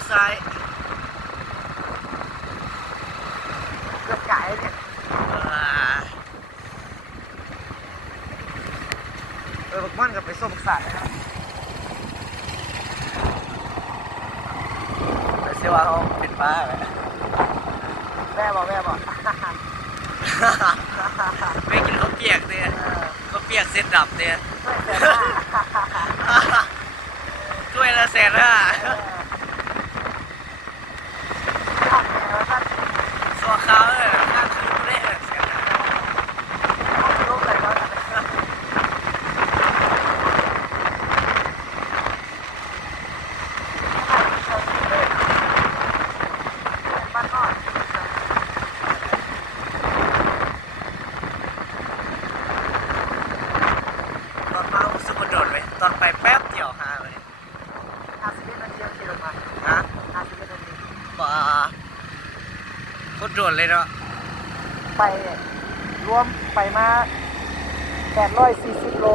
ยวซ้ายเกือบไก่เนี่ยบักม่อนกับไปส้มบักสาดนะครับแต่เชื่อว่าเขาเป็นป้าเลยแม่บอกไม่กินข้าวเปียกเนี่ยข้าวเปียกเส้นดับเนี่ยช่วยละแสนห้าสัวขาวเลยข้างคืนไม่ได้แสนห้าตอนมาสุกโดดเลยตอนไปแป๊บเดียวหาเลย50 นาทีขี่รถมาฮะ50 นาทีบ้าโคตรโดดเลยเนาะไปรวมไปมา840 โล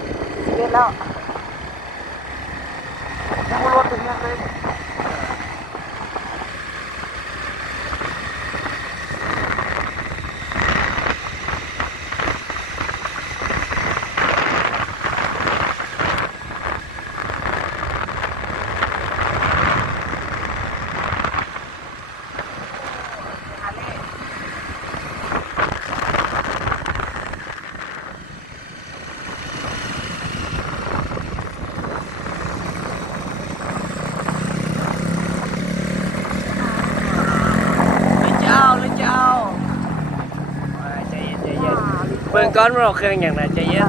41แล้วยังไม่รถถึงยังเลยเบิ่งก้อนมันออกเครื่องอย่างไรใจเย็น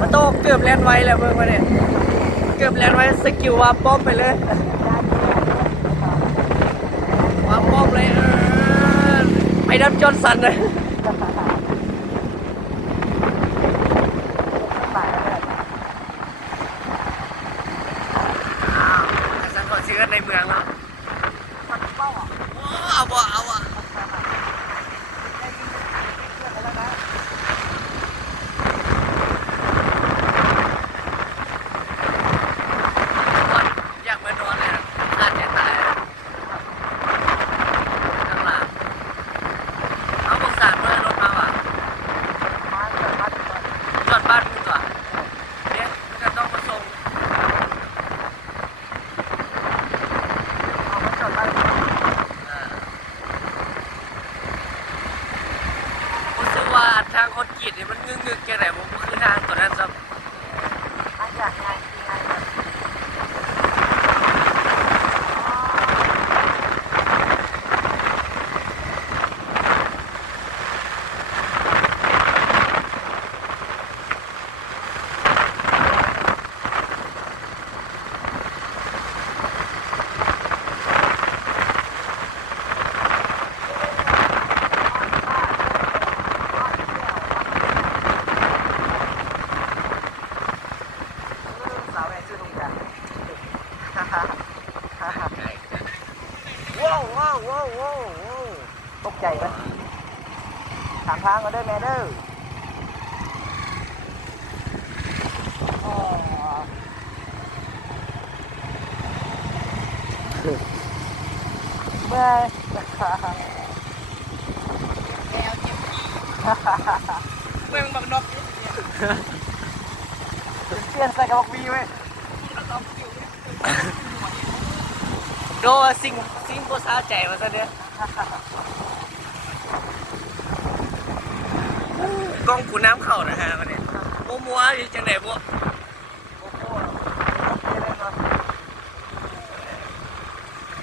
มาโตเกือบแลนไว้แล้วเบิ่งมาเนี่ยเกือบแลนไว้สกิลวาป้อมไปเลยวาป้อมเลยไอ้ดำจนสันเลยสันขอซื้อในเมืองแล้วเอาบ่ว่าทางคนกรีดเนี่ยมันงึกแค่ไหนผมคือทางตัวนั้นครับอยากง่ายว้าวตกใจไหมถามทางก็ได้แม่เด้อเมื่อยเมื่อยบังนกเปลี่ยนใส่กระบอกวีไว้โดสิ่งโบซาใจมาซะเนี่ยกล้องกูน้ำเข่านะฮะมันเนี่ยมัวอยู่จังไหนบัว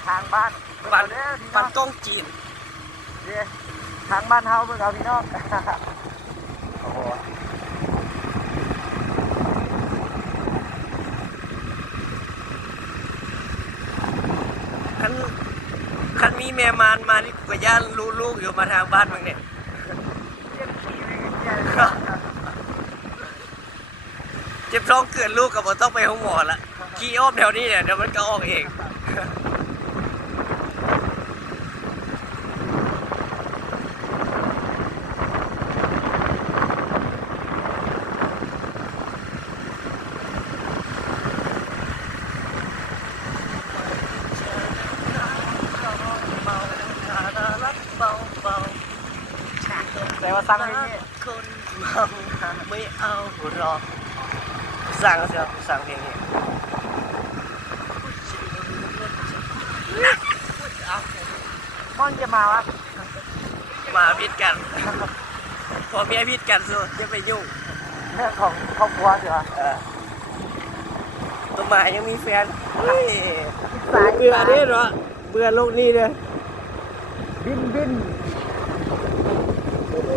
ทางบ้านกล้องจีนทางบ้านเฮาเพื่อนเอาพี่น้องโอ้โหคันมีแม่มานมานี่กูก็ย่านลูกอยู่มาทางบ้านมึงเนี่ยเจ็บท้องเกิดลูกกับผมต้องไปห้องหมอละขี้อ้อมแถวนี้เนี่ยเดี๋ยวมันก็ออกเอง ว่าสร้างเพลงนี้ คนเมาไม่เอาหรอกสั่งเสียสั่งเพลงนี้ ม่อนจะมาวะ มาพิดกันพอเมียพิดกันสุดจะไปยุ่ง เรื่องของครอบครัวสิวะ ตัวมายังมีแฟนเฮ้ยเบื่อเด้เหรอเบื่อโลกนี้เลย บิน โอ้โห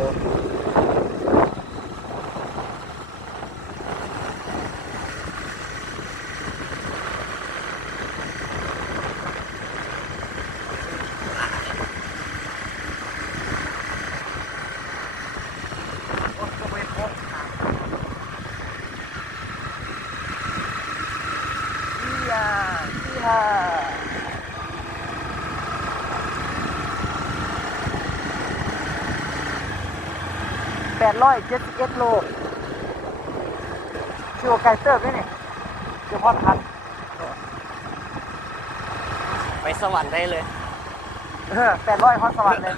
871 โลชื่อว่าไกลเติบด้วยนี่เดี๋ยวพอดทัน ไปสวรรค์ได้เลย 800พอดสวรรค์เลย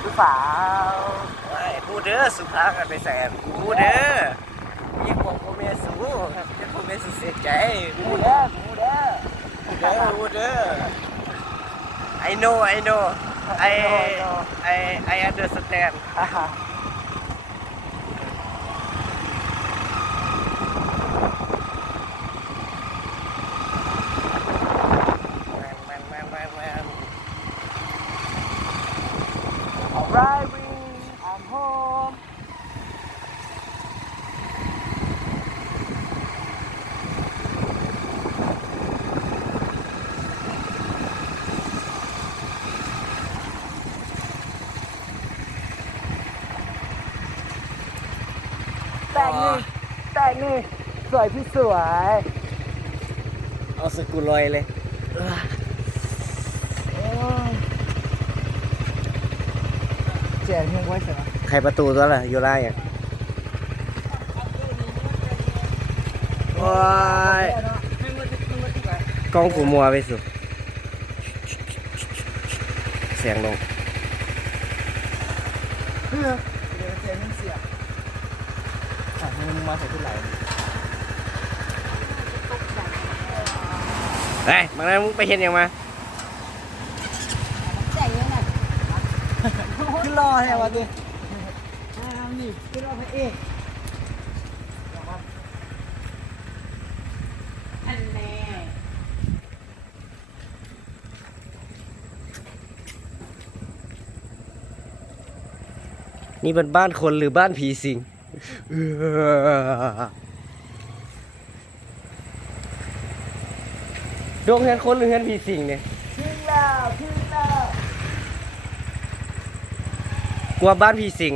ผู้สาว ไอ้พูดเด้อสุภาพกันไปแสนพูดเด้อยิ่งบอกพ่อแม่สู้จะพ่อแม่เสียใจ หมูเด้อหมูเด้อ พูดเด้อ I know I understand แมน Arriving I'm home แต่งนี่สวยพี่สวย เอาสกุลลอยเลย เจ๋งยังไว้เสร็จ ใครประตูตัวล่ะโยล่าอย่างว้ายกล้องกูมัวไปสุดเสียงลง เดี๋ยวเจ๋งมันเสียมึงมาใส่ที่ไหน เฮ้ยมาแล้วมึงไปเห็นยังมา ขึ้นรอแฮวะดินี่ขึ้นรอพระเอก นี่เป็นบ้านคนหรือบ้านผีสิงดวงเฮือนคนหรือเฮือนผีสิงเนี่ย ขึ้นแล้ว กลัวบ้านผีสิง